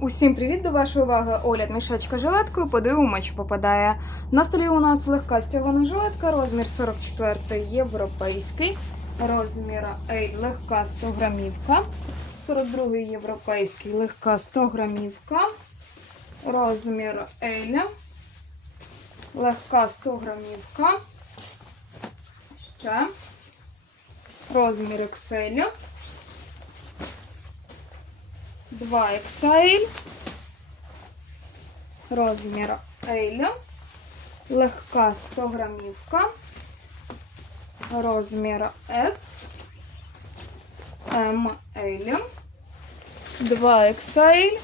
Усім привіт до вашої уваги. Огляд мішечка жилеткою. Подивимо, чи попадає. На столі у нас легка стягана жилетка, розмір 44 європейський, розмір A легка 100 грамівка, 42 європейський легка 100 грамівка, розмір L, легка 100 грамівка, ще розмір XL. 2 XL, розмір L, легка 100 грамівка, розмір S, M, L, 2 XL,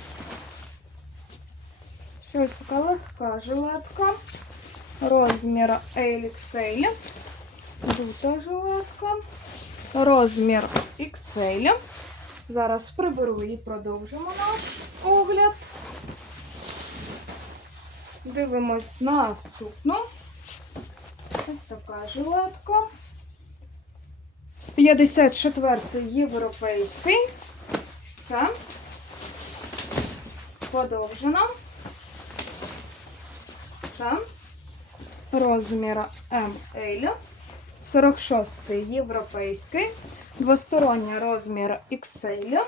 щось така легка жилетка, розмір LXL, дута жилетка, розмір XL. Зараз приберу і продовжимо наш огляд. Дивимось наступну. Ось така жилетка. 54-й європейський. Ще. Подовжена. Ще. Розмір ML. 46 європейський. Двостороння розмір XL.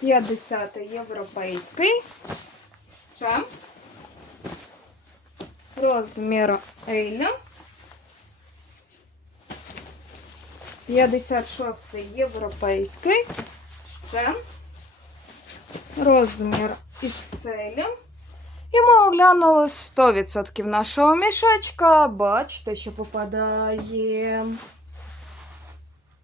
50 європейський. Ще. Розмір L. 56 європейський. Ще. Розмір XL. І ми оглянули 100% нашого мішечка. Бачите, що попадає.